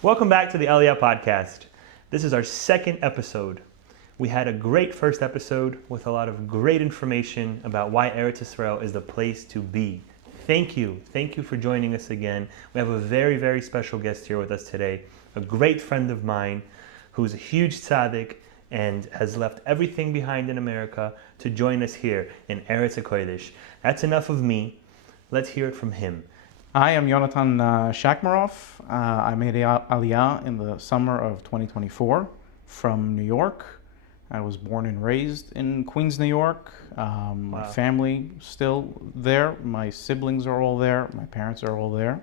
Welcome back to the Aliyah Podcast. This is our second episode. We had a great first episode with a lot of great information about why Eretz Israel is the place to be. Thank you. Thank you for joining us again. We have a very, very special guest here with us today, a great friend of mine who's a huge tzaddik and has left everything behind in America to join us here in Eretz HaKodesh. That's enough of me. Let's hear it from him. I am Yonatan Shakmarov. I made Aliyah in the summer of 2024 from New York. I was born and raised in Queens, New York. My family still there. My siblings are all there. My parents are all there.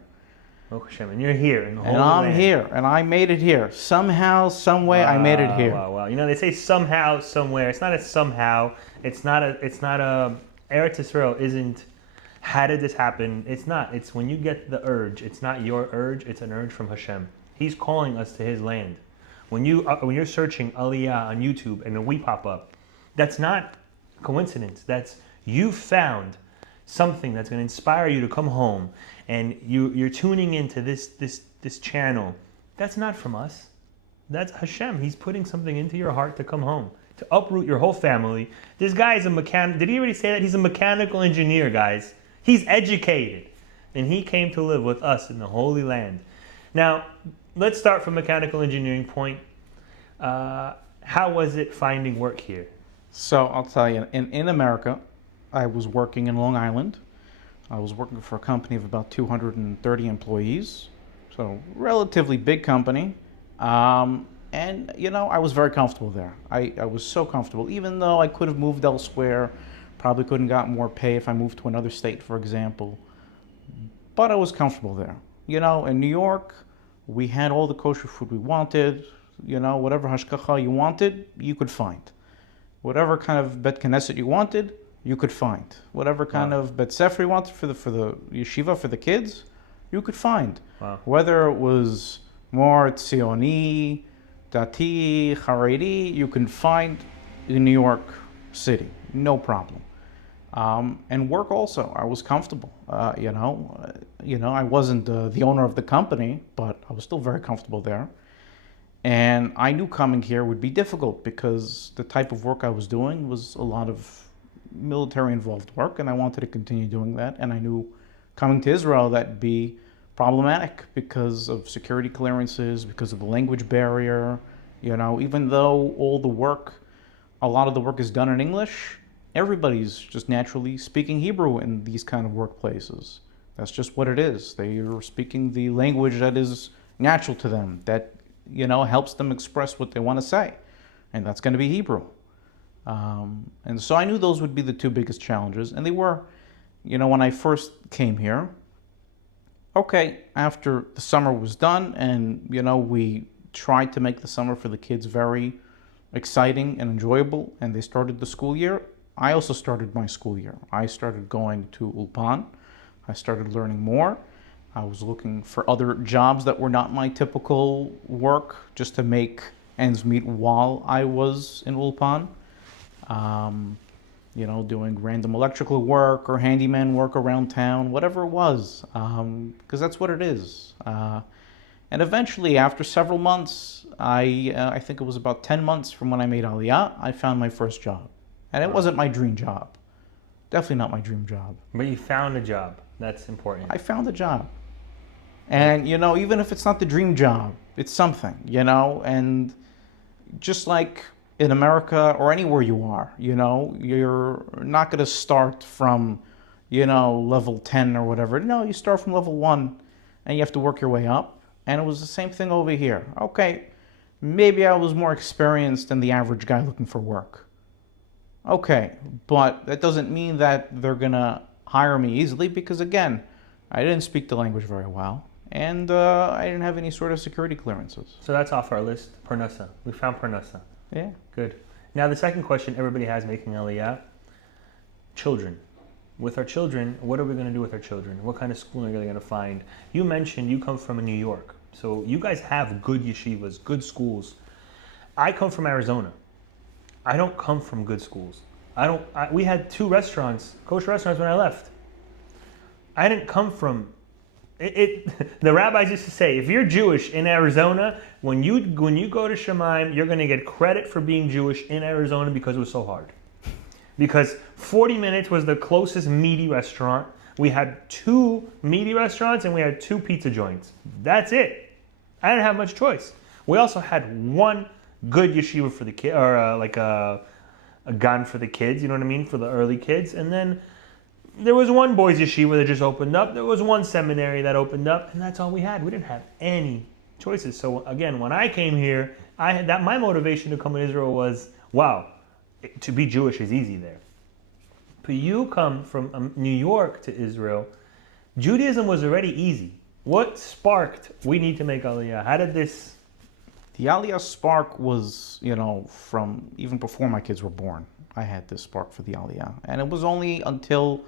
Oh Hashem, and you're here in the whole And I'm land. here, and I made it here. Somehow, some way, I made it here. Wow. You know, they say somehow, somewhere. It's not a somehow. It's not a. Eretz Israel isn't. How did this happen? It's not. It's when you get the urge. It's not your urge. It's an urge from Hashem. He's calling us to His land. When you're searching Aliyah on YouTube and then we pop up, that's not coincidence. That's you found something that's going to inspire you to come home, and you're tuning into this channel. That's not from us. That's Hashem. He's putting something into your heart to come home, to uproot your whole family. This guy is a mechanic. Did he already say that? He's a mechanical engineer, guys. He's educated, and he came to live with us in the Holy Land. Now, let's start from mechanical engineering point. How was it finding work here? So I'll tell you, in America, I was working in Long Island. I was working for a company of about 230 employees, so relatively big company. And, you know, I was very comfortable there. I was so comfortable, even though I could have moved elsewhere. Probably couldn't got more pay if I moved to another state, for example. But I was comfortable there. You know, in New York, we had all the kosher food we wanted. You know, whatever hashkacha you wanted, you could find. Whatever kind of bet knesset you wanted, you could find. Whatever kind of bet sefer you wanted for the yeshiva for the kids, you could find. Wow. Whether it was more Tzioni, Dati, Haredi, you can find in New York City, no problem. And work also, I was comfortable. You know, I wasn't the owner of the company, but I was still very comfortable there. And I knew coming here would be difficult because the type of work I was doing was a lot of military-involved work, and I wanted to continue doing that. And I knew coming to Israel that'd be problematic because of security clearances, because of the language barrier. You know, even though a lot of the work is done in English, everybody's just naturally speaking Hebrew in these kind of workplaces. That's just what it is. They are speaking the language that is natural to them, that, you know, helps them express what they want to say. And that's going to be Hebrew. And so I knew those would be the two biggest challenges. And they were, you know, when I first came here. Okay, after the summer was done and, you know, we tried to make the summer for the kids very exciting and enjoyable, and they started the school year. I also started my school year. I started going to Ulpan. I started learning more. I was looking for other jobs that were not my typical work, just to make ends meet while I was in Ulpan. You know, doing random electrical work or handyman work around town, whatever it was, because that's what it is. And eventually, after several months, I think it was about 10 months from when I made Aliyah, I found my first job. And it wasn't my dream job. Definitely not my dream job. But you found a job. That's important. I found a job. And, you know, even if it's not the dream job, it's something, you know, and just like in America or anywhere you are, you know, you're not going to start from, you know, level 10 or whatever. No, you start from level 1 and you have to work your way up. And it was the same thing over here. Okay, maybe I was more experienced than the average guy looking for work. Okay, but that doesn't mean that they're going to hire me easily because, again, I didn't speak the language very well. And I didn't have any sort of security clearances. So that's off our list. Parnassa. We found Parnassa. Yeah. Good. Now the second question everybody has making Aliyah. Children. With our children, what are we going to do with our children? What kind of schooling are they going to find? You mentioned you come from New York. So you guys have good yeshivas, good schools. I come from Arizona. I don't come from good schools. We had 2 restaurants, kosher restaurants when I left. I didn't come from The rabbis used to say, if you're Jewish in Arizona, when you go to Shemaim, you're going to get credit for being Jewish in Arizona because it was so hard. Because 40 Minutes was the closest meaty restaurant. We had 2 meaty restaurants and we had 2 pizza joints. That's it. I didn't have much choice. We also had 1 good yeshiva for the kid, or like a gan for the kids, you know what I mean, for the early kids. And then there was 1 boys yeshiva that just opened up. There was 1 seminary that opened up, and that's all we had. We didn't have any choices. So again, when I came here, my motivation to come to Israel was, wow, to be Jewish is easy there. But you come from New York to Israel, Judaism was already easy. What sparked, we need to make Aliyah? How did this... The Aliyah spark was, from even before my kids were born. I had this spark for the Aliyah. And it was only until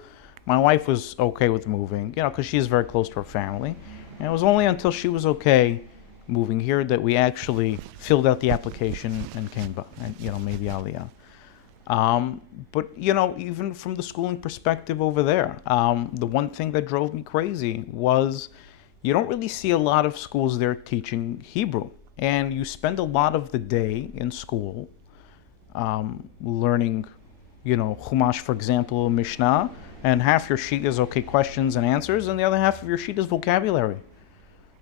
my wife was okay with moving, because she is very close to her family. And it was only until she was okay moving here that we actually filled out the application and came back and, made the Aliyah. But, even from the schooling perspective over there, the one thing that drove me crazy was you don't really see a lot of schools there teaching Hebrew. And you spend a lot of the day in school learning, Chumash, for example, Mishnah, and half your sheet is okay questions and answers, and the other half of your sheet is vocabulary,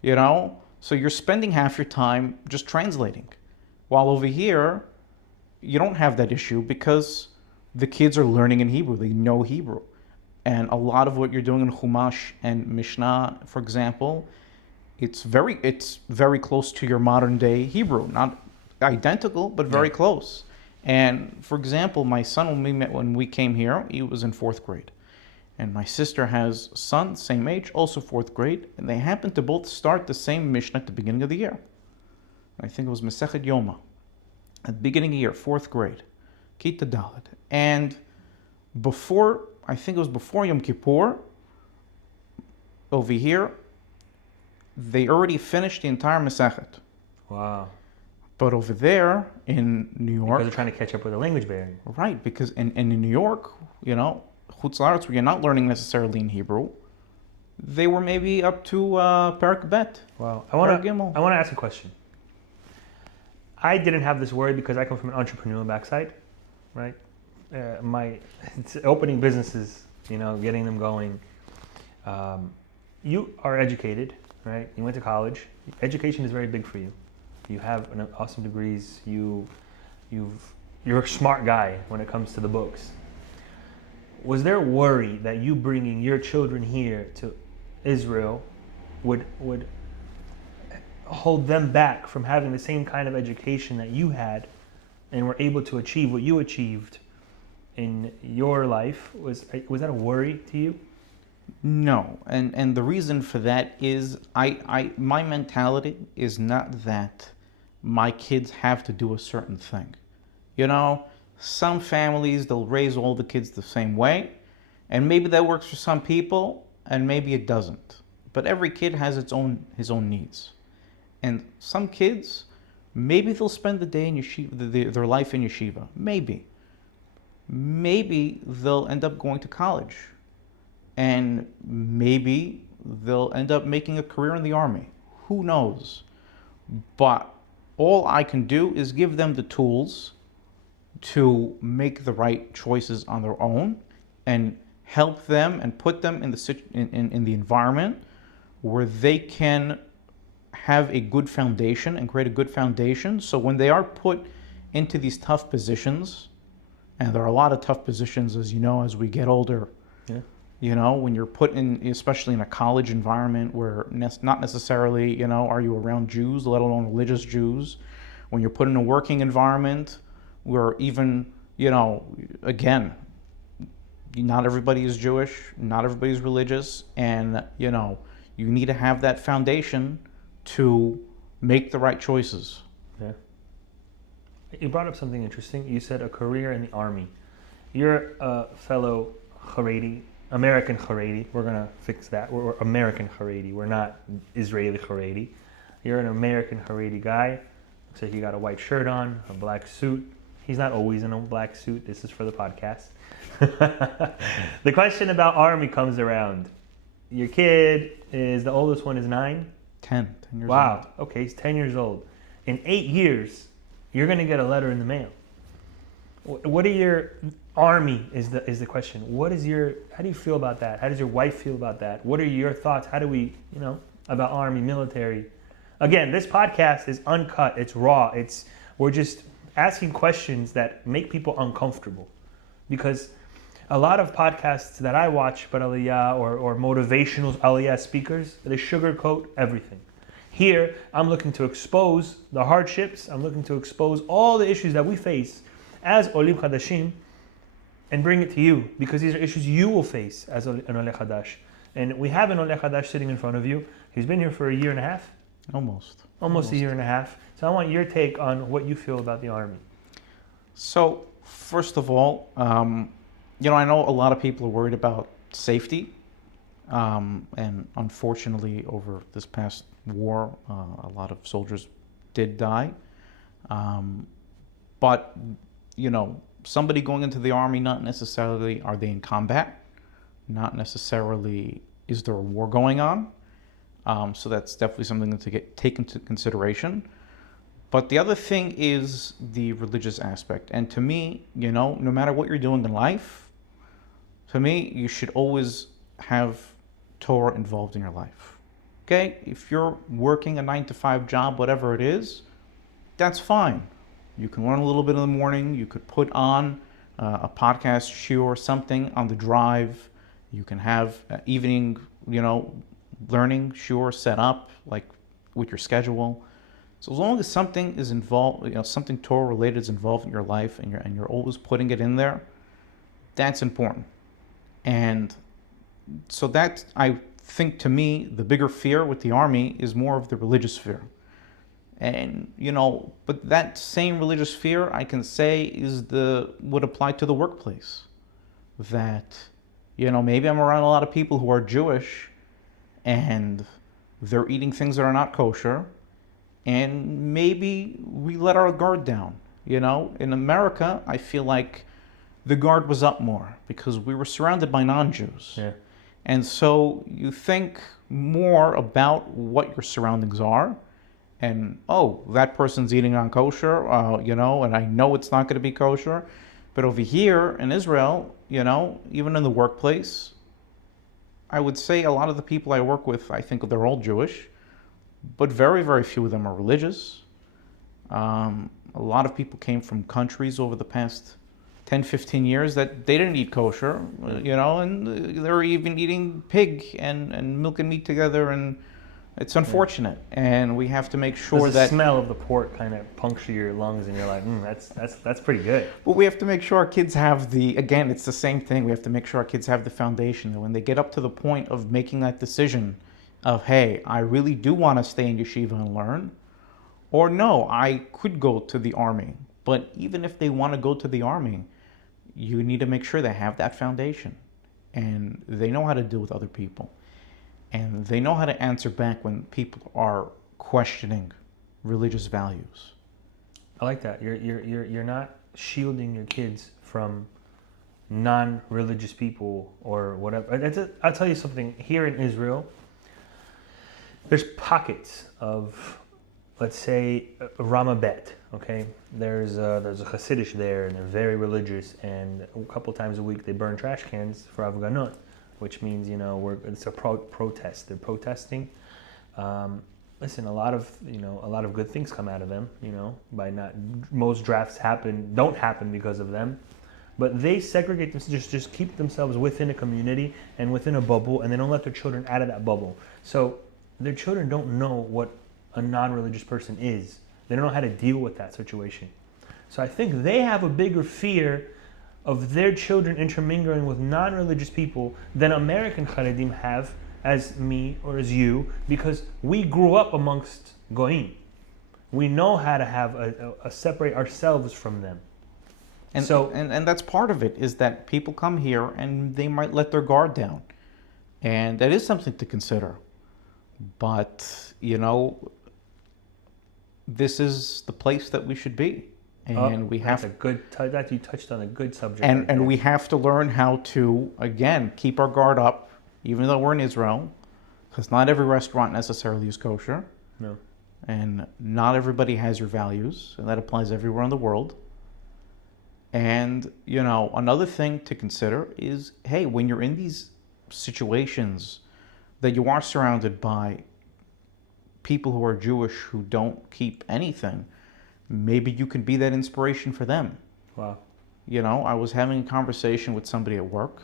So you're spending half your time just translating. While over here, you don't have that issue because the kids are learning in Hebrew. They know Hebrew. And a lot of what you're doing in Chumash and Mishnah, for example, it's very close to your modern day Hebrew. Not identical, but very close. And for example, my son, when we came here, he was in 4th grade. And my sister has a son, same age, also 4th grade. And they happened to both start the same Mishnah at the beginning of the year. I think it was Masechet Yoma. At the beginning of the year, 4th grade. Kita Dalet. And I think it was before Yom Kippur, over here, they already finished the entire Masechet. Wow. But over there in New York... Because they're trying to catch up with the language barrier. Right, because in New York, Chutz La'aretz, where you're not learning necessarily in Hebrew, they were maybe up to Parak Bet. Wow. I want to ask a question. I didn't have this worry because I come from an entrepreneur backside, right? It's opening businesses, getting them going. You are educated, right? You went to college. Education is very big for you. You have awesome degrees. You're a smart guy when it comes to the books. Was there worry that you bringing your children here to Israel would hold them back from having the same kind of education that you had and were able to achieve what you achieved in your life? Was that a worry to you? No, and the reason for that is my mentality is not that my kids have to do a certain thing. Some families, they'll raise all the kids the same way, and maybe that works for some people, and maybe it doesn't. But every kid has his own needs. And some kids, maybe they'll spend the day in yeshiva, their life in yeshiva. Maybe. Maybe they'll end up going to college. And maybe they'll end up making a career in the army. Who knows? But all I can do is give them the tools to make the right choices on their own and help them and put them in the environment where they can have a good foundation and create a good foundation. So when they are put into these tough positions, and there are a lot of tough positions, as as we get older. Yeah. When you're put in, especially in a college environment where not necessarily, are you around Jews, let alone religious Jews. When you're put in a working environment where even, again, not everybody is Jewish, not everybody is religious, and, you need to have that foundation to make the right choices. Yeah. You brought up something interesting. You said a career in the army. You're a fellow Haredi, American Haredi. We're going to fix that. We're American Haredi. We're not Israeli Haredi. You're an American Haredi guy. Looks like you got a white shirt on, a black suit. He's not always in a black suit. This is for the podcast. The question about army comes around. your kid is, the oldest one is 9? 10 years Wow. Okay, he's 10 years old. In 8 years, you're going to get a letter in the mail. What are your army is the question. How do you feel about that? How does your wife feel about that? What are your thoughts? How do we, about army, military? Again, this podcast is uncut. It's raw. We're just asking questions that make people uncomfortable. Because a lot of podcasts that I watch about Aliyah or motivational Aliyah speakers, they sugarcoat everything. Here, I'm looking to expose the hardships. I'm looking to expose all the issues that we face as Olim Chadashim and bring it to you, because these are issues you will face as an Oleh Chadash. And we have an Oleh Chadash sitting in front of you. He's been here for a year and a half. Almost a year and a half. So I want your take on what you feel about the Army. So, first of all, I know a lot of people are worried about safety. And unfortunately, over this past war, a lot of soldiers did die. But, somebody going into the Army, not necessarily are they in combat, not necessarily is there a war going on. So that's definitely something to take into consideration. But the other thing is the religious aspect. And to me, no matter what you're doing in life, to me, you should always have Torah involved in your life. Okay? If you're working a 9-to-5 job, whatever it is, that's fine. You can learn a little bit in the morning. You could put on a podcast shiur or something on the drive. You can have evening, learning shiur set up, like with your schedule. So as long as something is involved, something Torah related is involved in your life, and you're always putting it in there, that's important. And so that, I think, to me, the bigger fear with the Army is more of the religious fear. And, but that same religious fear, I can say, would apply to the workplace. That, maybe I'm around a lot of people who are Jewish and they're eating things that are not kosher, and maybe we let our guard down. In America, I feel like the guard was up more because we were surrounded by non-Jews. Yeah. And so you think more about what your surroundings are, and, that person's eating non-kosher, and I know it's not going to be kosher. But over here in Israel, even in the workplace, I would say a lot of the people I work with, I think they're all Jewish, but very, very few of them are religious. A lot of people came from countries over the past 10, 15 years that they didn't eat kosher, and they're even eating pig and milk and meat together, and it's unfortunate. And we have to make sure the smell of the pork kind of puncture your lungs, and you're like, that's pretty good. But we have to make sure our kids have again, it's the same thing. We have to make sure our kids have the foundation that when they get up to the point of making that decision of, hey, I really do want to stay in yeshiva and learn, or no, I could go to the Army. But even if they want to go to the Army, you need to make sure they have that foundation, and they know how to deal with other people, and they know how to answer back when people are questioning religious values. I like that. You're not shielding your kids from non-religious people or whatever. I'll tell you something. Here in Israel, there's pockets of, let's say, Ramabet. Okay, there's a Hasidish there, and they're very religious. And a couple times a week, they burn trash cans for Afganot, which means it's a protest. They're protesting. Listen, a lot of good things come out of them. Most drafts don't happen because of them, but they segregate them, just keep themselves within a community and within a bubble, and they don't let their children out of that bubble. So their children don't know what a non-religious person is. They don't know how to deal with that situation. So I think they have a bigger fear of their children intermingling with non-religious people than American Haredim have, as me or as you, because we grew up amongst Goyim. We know how to have a separate ourselves from them. And that's part of it, is that people come here and they might let their guard down. And that is something to consider. But, this is the place that we should be. And we have you touched on a good subject. And we have to learn how to, again, keep our guard up, even though we're in Israel, because not every restaurant necessarily is kosher, No. and not everybody has your values, and that applies everywhere in the world. And, another thing to consider is, hey, when you're in these situations that you are surrounded by people who are Jewish who don't keep anything, maybe you can be that inspiration for them. Wow. I was having a conversation with somebody at work,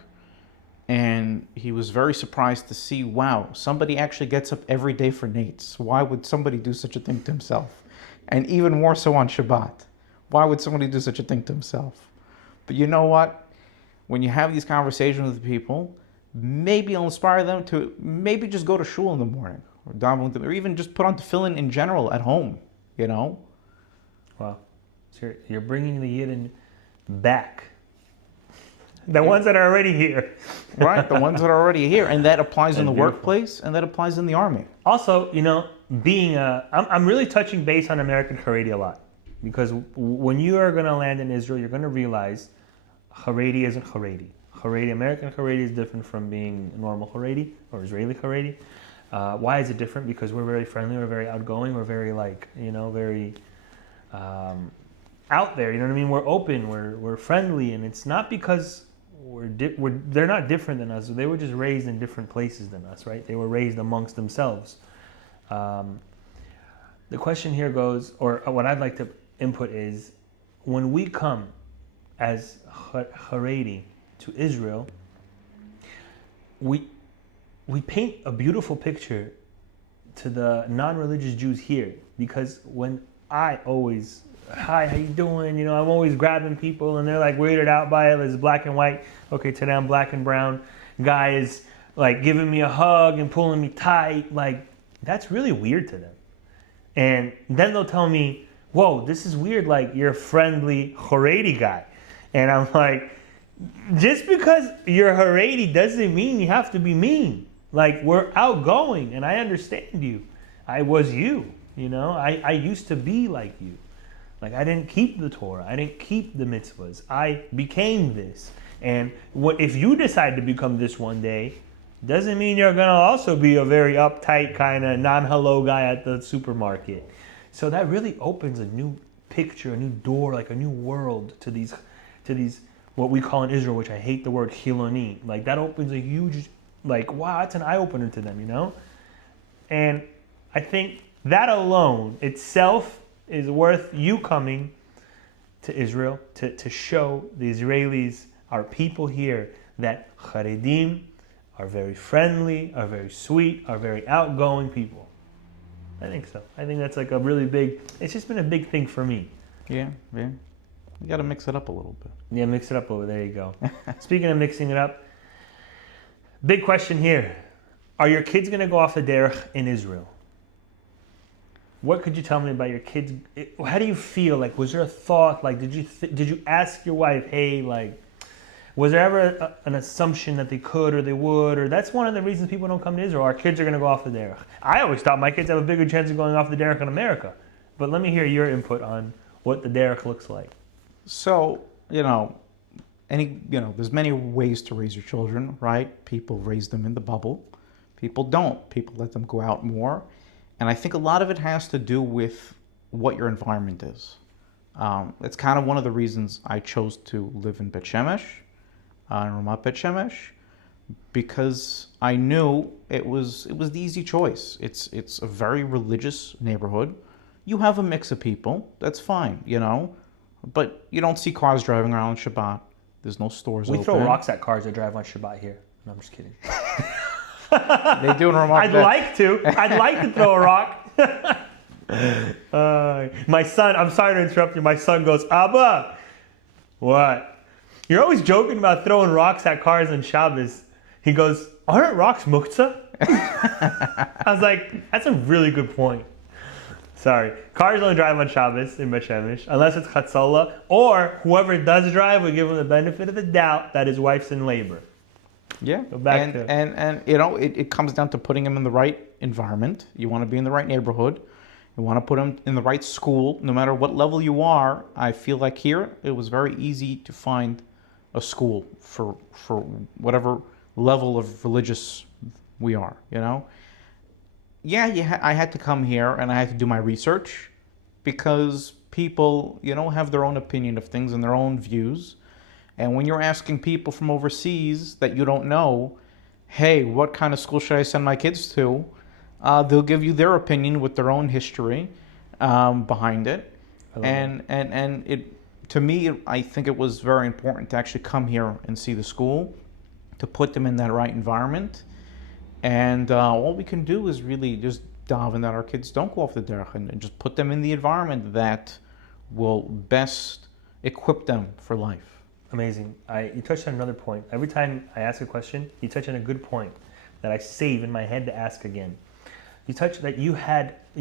and he was very surprised to see, wow, somebody actually gets up every day for Nate's. Why would somebody do such a thing to himself? And even more so on Shabbat. Why would somebody do such a thing to himself? But you know what? When you have these conversations with people, maybe it'll inspire them to maybe just go to shul in the morning, or daven with them, or even just put on tefillin in general at home, Wow. So you're bringing the Yidden back. The ones that are already here. Right, the ones that are already here. And that applies in the beautiful. workplace, and that applies in the army. Also, I'm really touching base on American Haredi a lot. Because when you are going to land in Israel, you're going to realize Haredi isn't Haredi. American Haredi is different from being normal Haredi or Israeli Haredi. Why is it different? Because we're very friendly, we're very outgoing, we're very very out there. You know what I mean? We're open, we're friendly, and it's not because they're not different than us. They were just raised in different places than us, right? They were raised amongst themselves. The question here goes, or what I'd like to input is, when we come as Haredi to Israel, we paint a beautiful picture to the non-religious Jews here, because when I always, hi, how you doing? I'm always grabbing people and they're like weirded out by it. It's black and white. Okay, today I'm black and brown. Guy is like giving me a hug and pulling me tight. Like, that's really weird to them. And then they'll tell me, whoa, this is weird. Like, you're a friendly Haredi guy. And I'm like, just because you're Haredi doesn't mean you have to be mean. Like, we're outgoing, and I understand you. I was you, I used to be like you. Like, I didn't keep the Torah. I didn't keep the mitzvahs. I became this. And if you decide to become this one day, doesn't mean you're going to also be a very uptight kind of non-hello guy at the supermarket. So that really opens a new picture, a new door, like a new world to these what we call in Israel, which I hate the word Chiloni. Like, that opens a huge, wow, that's an eye-opener to them, And I think that alone itself is worth you coming to Israel to show the Israelis, our people here, that Haredim are very friendly, are very sweet, are very outgoing people. I think so. I think that's like a really big, it's just been a big thing for me. Yeah. You got to mix it up a little bit. Yeah, mix it up over there. You go. Speaking of mixing it up, big question here. Are your kids going to go off the derech in Israel? What could you tell me about your kids? How do you feel? Like, was there a thought? Like, did you ask your wife, hey, like, was there ever an assumption that they could or they would? Or that's one of the reasons people don't come to Israel. Our kids are going to go off the derech. I always thought my kids have a bigger chance of going off the derech in America. But let me hear your input on what the derech looks like. So, there's many ways to raise your children, right? People raise them in the bubble. People don't. People let them go out more. And I think a lot of it has to do with what your environment is. It's kind of one of the reasons I chose to live in Bet Shemesh, in Ramat Bet Shemesh, because I knew it was the easy choice. It's a very religious neighborhood. You have a mix of people. That's fine, But you don't see cars driving around on Shabbat. There's no stores open. We throw rocks at cars that drive on Shabbat here. No, I'm just kidding. They do in Ramat I'd Bet. I'd like to throw a rock. My son, I'm sorry to interrupt you. My son goes, Abba, what? You're always joking about throwing rocks at cars on Shabbos. He goes, aren't rocks muktzah? I was like, that's a really good point. Sorry. Cars don't drive on Shabbos in Bet Shemesh unless it's Chatzola, or whoever does drive, we give him the benefit of the doubt that his wife's in labor. Yeah, Go back and it comes down to putting him in the right environment. You want to be in the right neighborhood. You want to put him in the right school, no matter what level you are. I feel like here it was very easy to find a school for whatever level of religious we are, you know. Yeah, I had to come here and I had to do my research because people, you know, have their own opinion of things and their own views. And when you're asking people from overseas that you don't know, hey, what kind of school should I send my kids to? They'll give you their opinion with their own history behind it. And it, to me, I think it was very important to actually come here and see the school, to put them in that right environment. And all we can do is really just daven that our kids don't go off the derech and just put them in the environment that will best equip them for life. Amazing. You touched on another point. Every time I ask a question, you touch on a good point that I save in my head to ask again. You touched that you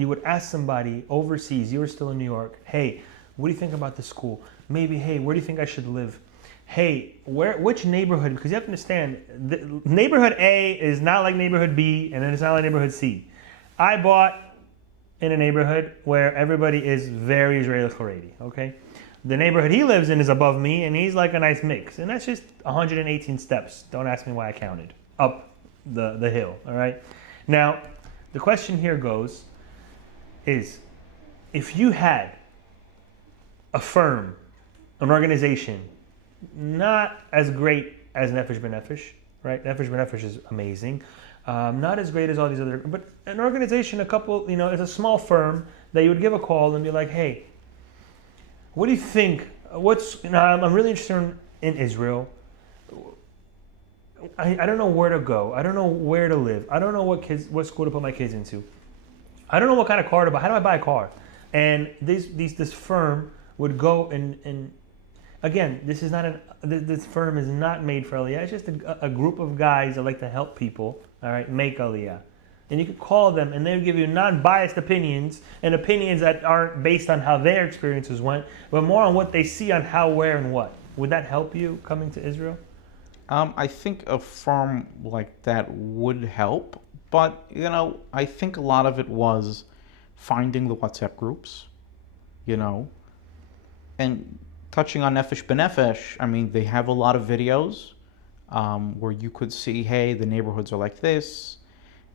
would ask somebody overseas, you were still in New York, hey, what do you think about the school? Maybe, hey, where do you think I should live? Hey, which neighborhood? Because you have to understand, neighborhood A is not like neighborhood B, and then it's not like neighborhood C. I bought in a neighborhood where everybody is very Israeli Haredi, okay? The neighborhood he lives in is above me, and he's like a nice mix. And that's just 118 steps. Don't ask me why I counted. Up the hill, all right? Now, the question here is, if you had a firm, an organization, not as great as Nefesh B'Nefesh, right? Nefesh B'Nefesh is amazing. Not as great as all these other, but an organization, it's a small firm that you would give a call and be like, hey, what do you think? I'm really interested in Israel. I don't know where to go. I don't know where to live. I don't know what school to put my kids into. I don't know what kind of car to buy. How do I buy a car? And this firm would go and again, this firm is not made for Aliyah. It's just a group of guys that like to help people, all right, make Aliyah. And you could call them and they'll give you non-biased opinions and opinions that aren't based on how their experiences went, but more on what they see on how, where, and what. Would that help you coming to Israel? I think a firm like that would help, but, I think a lot of it was finding the WhatsApp groups, and touching on Nefesh B'Nefesh, I mean, they have a lot of videos where you could see, hey, the neighborhoods are like this,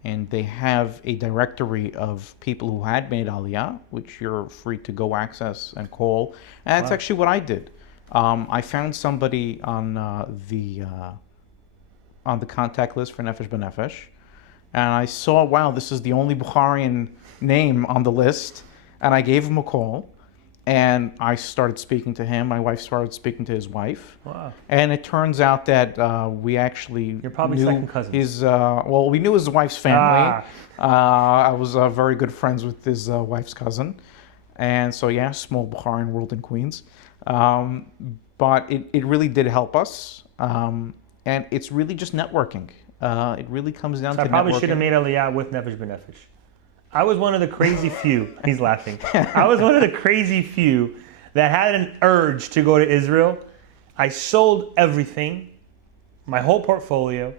and they have a directory of people who had made Aliyah, which you're free to go access and call. And that's actually what I did. I found somebody on the contact list for Nefesh B'Nefesh, and I saw, wow, this is the only Bukharian name on the list, and I gave him a call. And I started speaking to him. My wife started speaking to his wife. Wow. And it turns out that we actually You're probably knew second cousins. we knew his wife's family. I was very good friends with his wife's cousin. And so, yeah, small Bukharian world in Queens. But it really did help us. And it's really just networking. It really comes down to networking. I probably should have made Aliyah with Nefesh B'Nefesh. I was one of the crazy few, he's laughing. I was one of the crazy few that had an urge to go to Israel. I sold everything, my whole portfolio.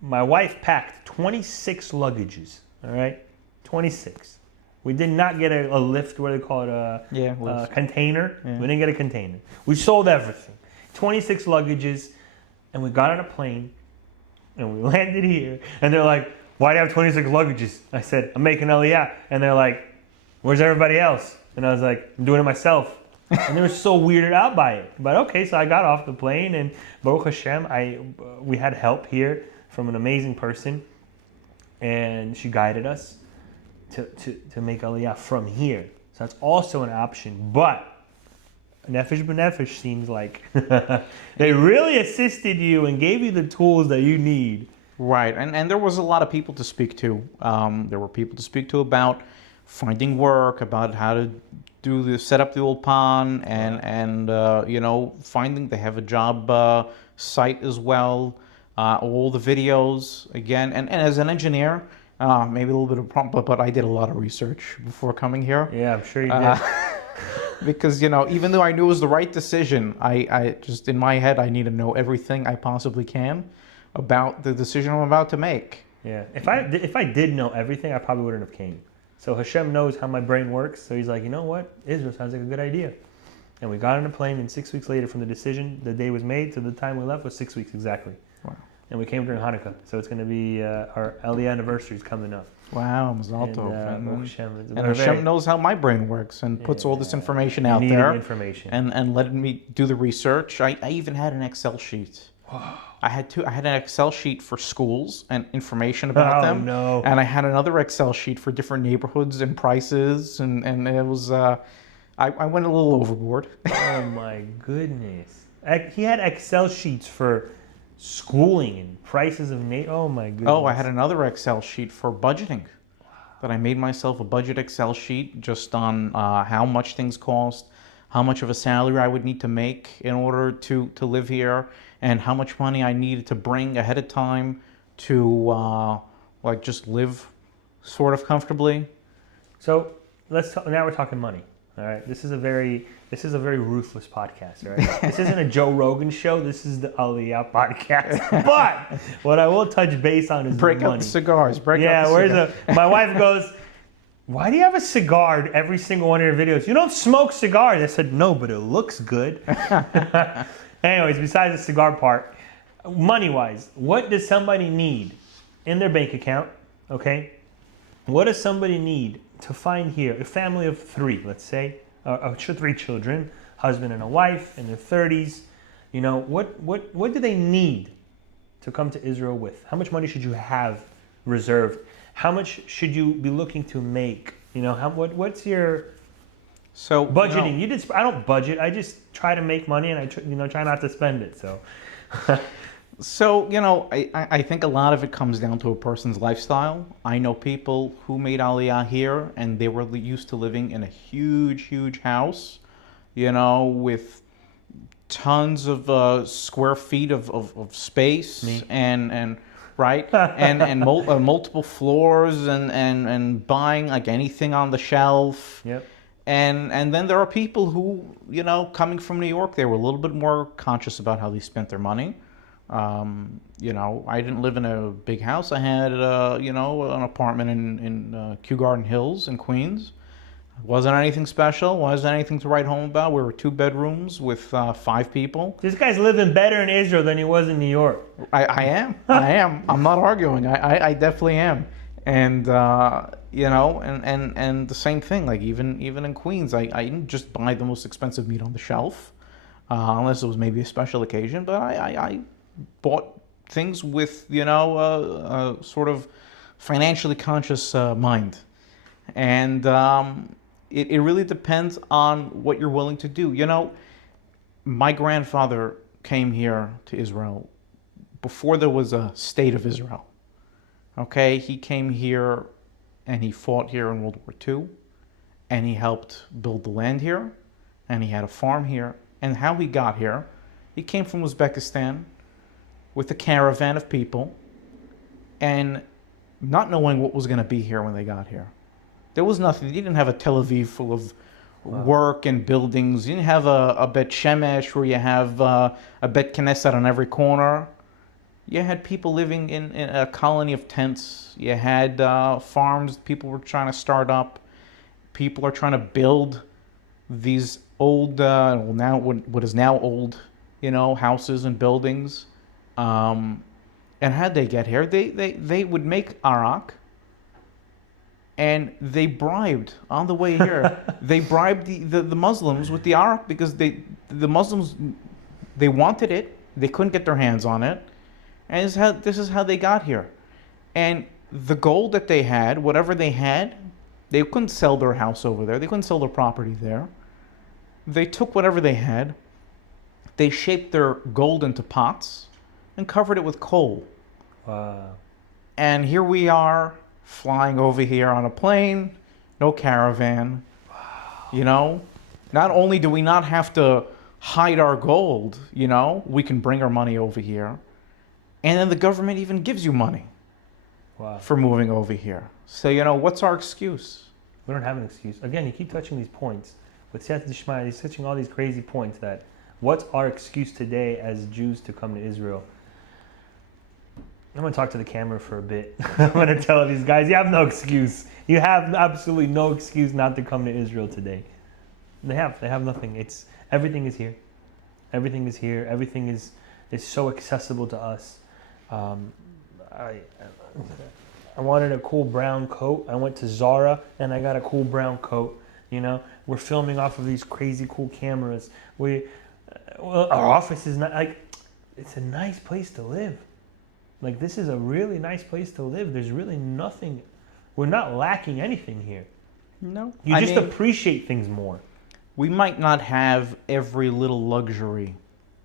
My wife packed 26 luggages, all right? 26. We did not get a lift, what do they call it, a container. Yeah. We didn't get a container. We sold everything. 26 luggages, and we got on a plane, and we landed here, and they're like, why do you have 26 luggages? I said, I'm making Aliyah. And they're like, where's everybody else? And I was like, I'm doing it myself. And they were so weirded out by it. But okay, so I got off the plane, and Baruch Hashem, we had help here from an amazing person. And she guided us to make Aliyah from here. So that's also an option. But Nefesh B'Nefesh seems like they really assisted you and gave you the tools that you need. Right, and there was a lot of people to speak to. There were people to speak to about finding work, about how to set up the ulpan, and finding. They have a job site as well. All the videos again, and as an engineer, maybe a little bit of problem, but I did a lot of research before coming here. Yeah, I'm sure you did. Because even though I knew it was the right decision, I just in my head I need to know everything I possibly can about the decision I'm about to make. Yeah, if I did know everything, I probably wouldn't have came. So Hashem knows how my brain works. So he's like, you know what? Israel sounds like a good idea. And we got on a plane, and 6 weeks later from the decision, the day was made to the time we left was 6 weeks exactly. Wow. and we came during Hanukkah. So it's going to be our Aliyah anniversary is coming up. Wow, Mazal Tov. And Hashem knows how my brain works and puts all this information out there. Information. And letting me do the research. I even had an Excel sheet. I had an Excel sheet for schools and information about them. No. And I had another Excel sheet for different neighborhoods and prices, and it was I went a little overboard. Oh my goodness. He had Excel sheets for schooling and prices of oh my goodness. Oh, I had another Excel sheet for budgeting. That I made myself a budget Excel sheet just on how much things cost, how much of a salary I would need to make in order to live here, and how much money I needed to bring ahead of time to like just live sort of comfortably. So now we're talking money. All right, this is a very ruthless podcast. All right, this isn't a Joe Rogan show. This is the Aliyah Podcast. But what I will touch base on is break money. out the cigars. My wife goes, "Why do you have a cigar in every single one of your videos? You don't smoke cigars." I said, "No, but it looks good." Anyways, besides the cigar part, money-wise, what does somebody need in their bank account? Okay, what does somebody need to find here? A family of 3, let's say, 3 children, husband and a wife in their 30s. You know, what do they need to come to Israel with? How much money should you have reserved? How much should you be looking to make? You know, what's your budgeting? I don't budget. I just try to make money, and I try not to spend it. So. So, I think a lot of it comes down to a person's lifestyle. I know people who made Aliyah here, and they were used to living in a huge, huge house, with tons of square feet of space. Me. and right, and multiple floors, and buying like anything on the shelf. Yep. And then there are people who, coming from New York, they were a little bit more conscious about how they spent their money. I didn't live in a big house. I had, an apartment in Kew Garden Hills in Queens. Wasn't anything special. Wasn't anything to write home about. We were 2 bedrooms with 5 people. This guy's living better in Israel than he was in New York. I am. I'm not arguing. I definitely am. And and the same thing. Like even in Queens, I didn't just buy the most expensive meat on the shelf, unless it was maybe a special occasion. But I bought things with sort of financially conscious mind, and it really depends on what you're willing to do. My grandfather came here to Israel before there was a state of Israel. Okay, he came here and he fought here in World War II, and he helped build the land here, and he had a farm here. And how he got here, he came from Uzbekistan with a caravan of people, and not knowing what was going to be here when they got here. There was nothing. You didn't have a Tel Aviv full of work and buildings. You didn't have a Bet Shemesh where you have a Bet Knesset on every corner. You had people living in a colony of tents. You had farms people were trying to start up. People are trying to build these old, now what is now old, houses and buildings. And how'd they get here? They would make arak, and they bribed on the way here. They bribed the Muslims with the arak because the Muslims, they wanted it. They couldn't get their hands on it. And this is how they got here. And the gold that they had, whatever they had, they couldn't sell their house over there. They couldn't sell their property there. They took whatever they had. They shaped their gold into pots and covered it with coal. Wow. And here we are flying over here on a plane, no caravan. Wow. Not only do we not have to hide our gold, we can bring our money over here. And then the government even gives you money for moving over here. So, what's our excuse? We don't have an excuse. Again, you keep touching these points. With Siyata D'Shmaya, he's touching all these crazy points that what's our excuse today as Jews to come to Israel? I'm going to talk to the camera for a bit. I'm going to tell these guys, you have no excuse. You have absolutely no excuse not to come to Israel today. They have nothing. Everything is here. Everything is here. Everything is so accessible to us. Um, I I wanted a cool brown coat. I went to Zara and I got a cool brown coat. You know, we're filming off of these crazy cool cameras. Our office is not like, it's a nice place to live. Like, this is a really nice place to live. There's really nothing. We're not lacking anything here. No. You just appreciate things more. We might not have every little luxury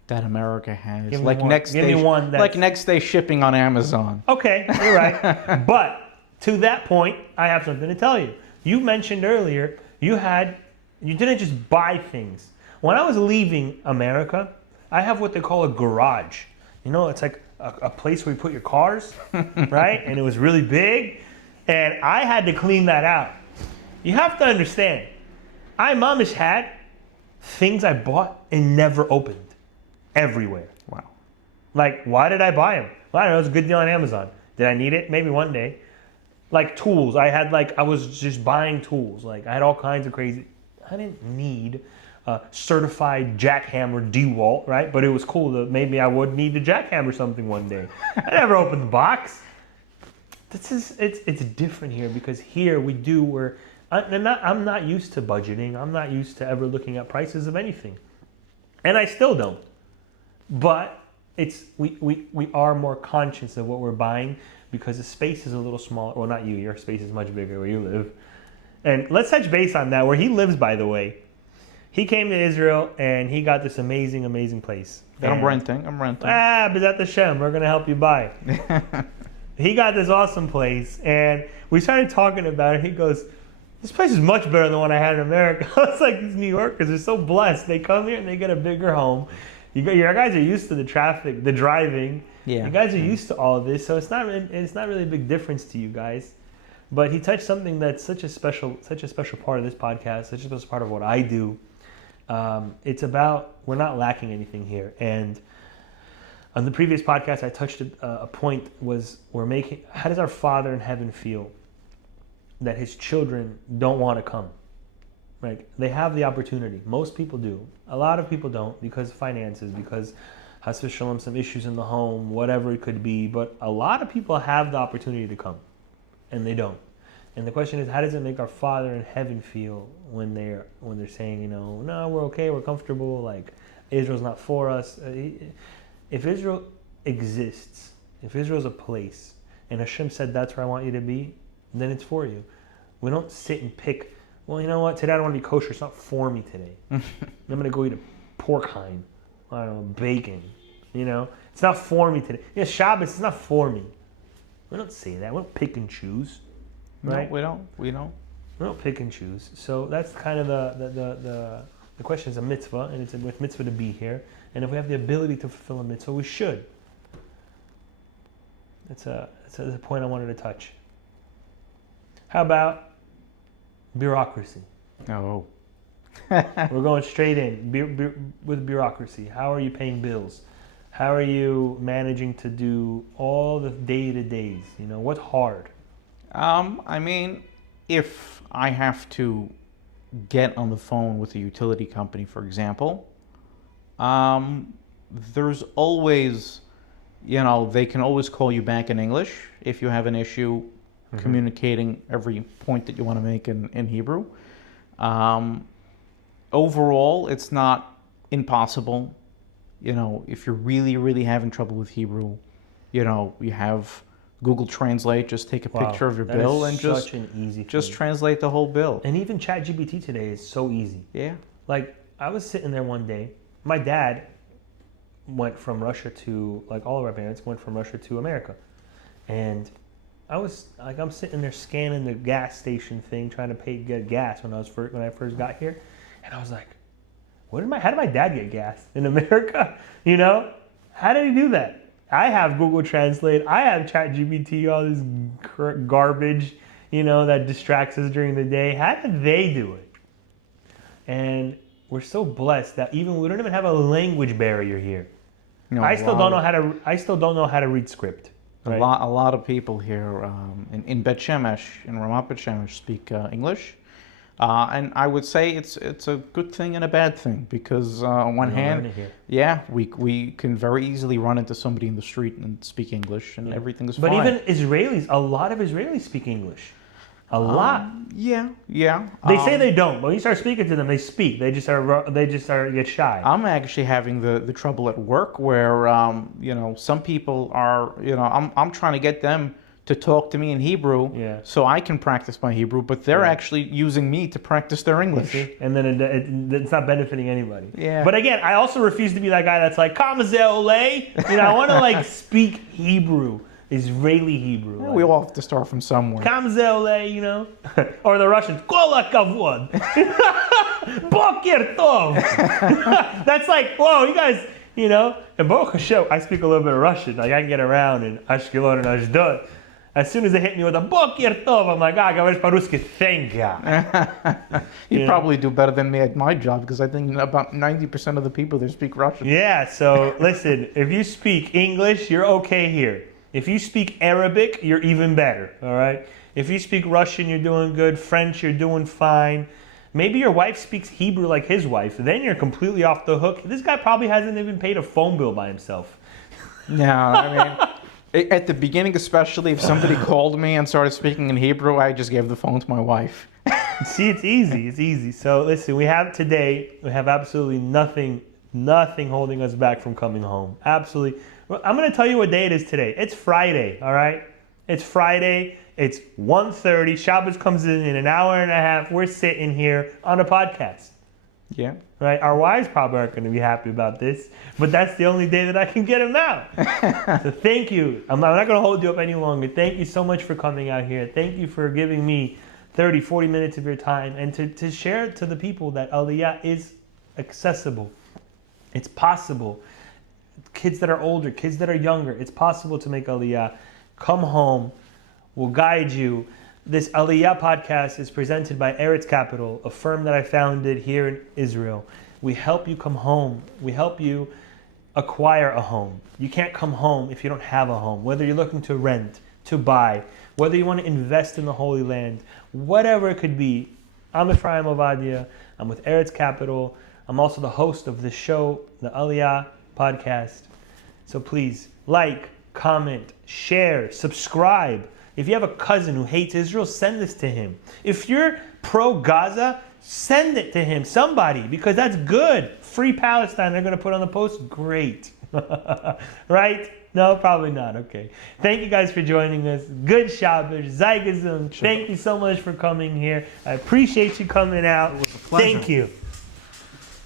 that America has. Give me Like one. next Give day, me one that's- like next day shipping on Amazon. Okay, you're right. But to that point, I have something to tell you. You mentioned earlier you didn't just buy things. When I was leaving America, I have what they call a garage. You know, it's like a place where you put your cars, right? And it was really big, and I had to clean that out. You have to understand, I mamish had things I bought and never opened everywhere. Wow. Like, why did I buy them? Well, I don't know, it was a good deal on Amazon. Did I need it? Maybe one day. Like tools, I was just buying tools. Like, I had all kinds of crazy, I didn't need a certified jackhammer DeWalt, right? But it was cool that maybe I would need to jackhammer something one day. I never opened the box. It's different here because here I'm not used to budgeting. I'm not used to ever looking at prices of anything. And I still don't. But we are more conscious of what we're buying because the space is a little smaller. Well, not you. Your space is much bigger where you live. And let's touch base on that. Where he lives, by the way, he came to Israel and he got this amazing, amazing place. I'm renting. B'ezrat Hashem, we're gonna help you buy. He got this awesome place, and we started talking about it. He goes, "This place is much better than the one I had in America." I was like, "These New Yorkers are so blessed. They come here and they get a bigger home. Your guys are used to the traffic, the driving. Yeah. You guys are used to all of this, so it's not really a big difference to you guys." But he touched something that's such a special part of this podcast, such a special part of what I do. It's about we're not lacking anything here. And on the previous podcast, I touched a point was how does our Father in heaven feel that his children don't want to come? Like, they have the opportunity. Most people do. A lot of people don't because of finances, because has v'shalom, some issues in the home, whatever it could be. But a lot of people have the opportunity to come, and they don't. And the question is, how does it make our Father in heaven feel when they're saying, no, we're okay, we're comfortable, like Israel's not for us? If Israel exists, if Israel's a place, and Hashem said that's where I want you to be, then it's for you. We don't sit and pick, well, you know what, today I don't want to be kosher, it's not for me today. I'm going to go eat a pork hind, I don't know, bacon, It's not for me today. Shabbos, it's not for me. We don't say that. We don't pick and choose. Right? No, we don't. We don't pick and choose. So that's kind of the question is a mitzvah, and it's a mitzvah to be here. And if we have the ability to fulfill a mitzvah, we should. That's a point I wanted to touch. How about bureaucracy? Oh. We're going straight in with bureaucracy. How are you paying bills? How are you managing to do all the day-to-days? What's hard? If I have to get on the phone with a utility company, for example, there's always, they can always call you back in English if you have an issue communicating every point that you want to make in Hebrew. Overall, it's not impossible. If you're really, really having trouble with Hebrew, you have Google Translate, just take a picture of your bill and just translate the whole bill. And even ChatGPT today is so easy. Yeah. Like, I was sitting there one day. My dad went from Russia to, like all of our parents, went from Russia to America. And I'm sitting there scanning the gas station thing, trying to get gas when I first got here. And I was like, how did my dad get gas in America? How did he do that? I have Google Translate. I have ChatGPT, all this garbage, that distracts us during the day. How did they do it? And we're so blessed that we don't even have a language barrier here. No, I still don't know how to read script. Right? A lot of people here in Bet Shemesh, in Ramat Bet Shemesh, speak English. And I would say it's a good thing and a bad thing because on one You'll learn hand, it here. yeah, we can very easily run into somebody in the street and speak English and everything is But fine. even Israelis, a lot of Israelis speak English. A lot. Yeah. They say they don't, but when you start speaking to them, they speak. They just are get shy. I'm actually having the trouble at work where some people are I'm trying to get them to talk to me in Hebrew so I can practice my Hebrew, but they're actually using me to practice their English. And then it's not benefiting anybody. Yeah. But again, I also refuse to be that guy that's like, Kamazeh Olay. I want to like speak Hebrew, Israeli Hebrew. Yeah, we all have to start from somewhere. Kamazeh Olay, or the Russians, Kol hakavod. Boker tov. That's like, whoa, you guys, and Baruch Hashem, I speak a little bit of Russian. Like I can get around in Ashkelon and Ashdod. As soon as they hit me with a Boker tov, I'm like, говоришь по-русски, thank God. You probably do better than me at my job because I think about 90% of the people there speak Russian. Yeah, so listen, if you speak English, you're okay here. If you speak Arabic, you're even better, all right? If you speak Russian, you're doing good. French, you're doing fine. Maybe your wife speaks Hebrew like his wife. Then you're completely off the hook. This guy probably hasn't even paid a phone bill by himself. No, I mean, at the beginning especially, if somebody called me and started speaking in Hebrew, I just gave the phone to my wife. See, it's easy. It's easy. So listen, we have absolutely nothing holding us back from coming home. Absolutely. Well, I'm going to tell you what day it is today. It's Friday, all right? It's Friday. It's 1:30. Shabbos comes in an hour and a half. We're sitting here on a podcast. Yeah. Right? Our wives probably aren't going to be happy about this, but that's the only day that I can get them out. So thank you. I'm not going to hold you up any longer. Thank you so much for coming out here. Thank you for giving me 30, 40 minutes of your time and to share to the people that Aliyah is accessible. It's possible. Kids that are older, kids that are younger, it's possible to make Aliyah. Come home. We'll guide you. This Aliyah podcast is presented by Eretz Capital, a firm that I founded here in Israel. We help you come home. We help you acquire a home. You can't come home if you don't have a home. Whether you're looking to rent, to buy, whether you want to invest in the Holy Land, whatever it could be. I'm Ephraim Ovadia. I'm with Eretz Capital. I'm also the host of this show, the Aliyah Podcast. So please like, comment, share, subscribe. If you have a cousin who hates Israel, send this to him. If you're pro-Gaza, send it to him, somebody, because that's good. Free Palestine, they're going to put on the post. Great. Right? No, probably not. Okay. Thank you guys for joining us. Good Shabbos. Zay Gesund. Thank you so much for coming here. I appreciate you coming out. It was a pleasure. Thank you.